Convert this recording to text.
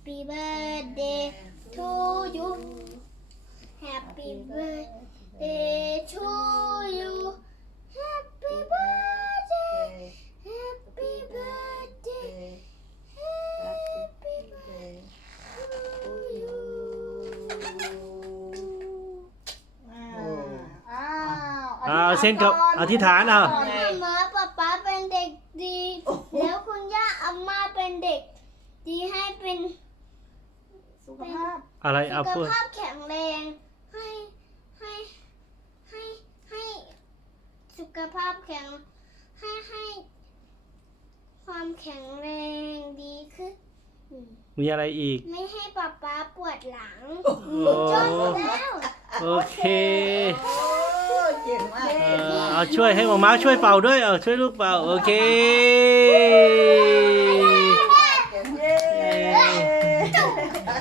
Happy birthday to you. Happy birthday to you. Happy birthday. Happy birthday. Happy birthday to you. Wow. Ah. เส้นกับอธิษฐานอ่ะมาป๊าป๊าเป็นเด็กดี แล้วคุณย่าอาม่าเป็นเด็ก ดีให้เป็นอะไรอัพเพอร์สุขภาพแข็งแรงให้ให้ให้ให้สุขภาพแข็งให้ให้ความแข็งแรงดีขึ้มีอะไรอีกไม่ให้ป๊าป๊าปวดหลังจนแล้วโอเคเกอาช่วยให้หมอมาช่วยเป่าด้วยเอาช่วยลูกเป่าโอเค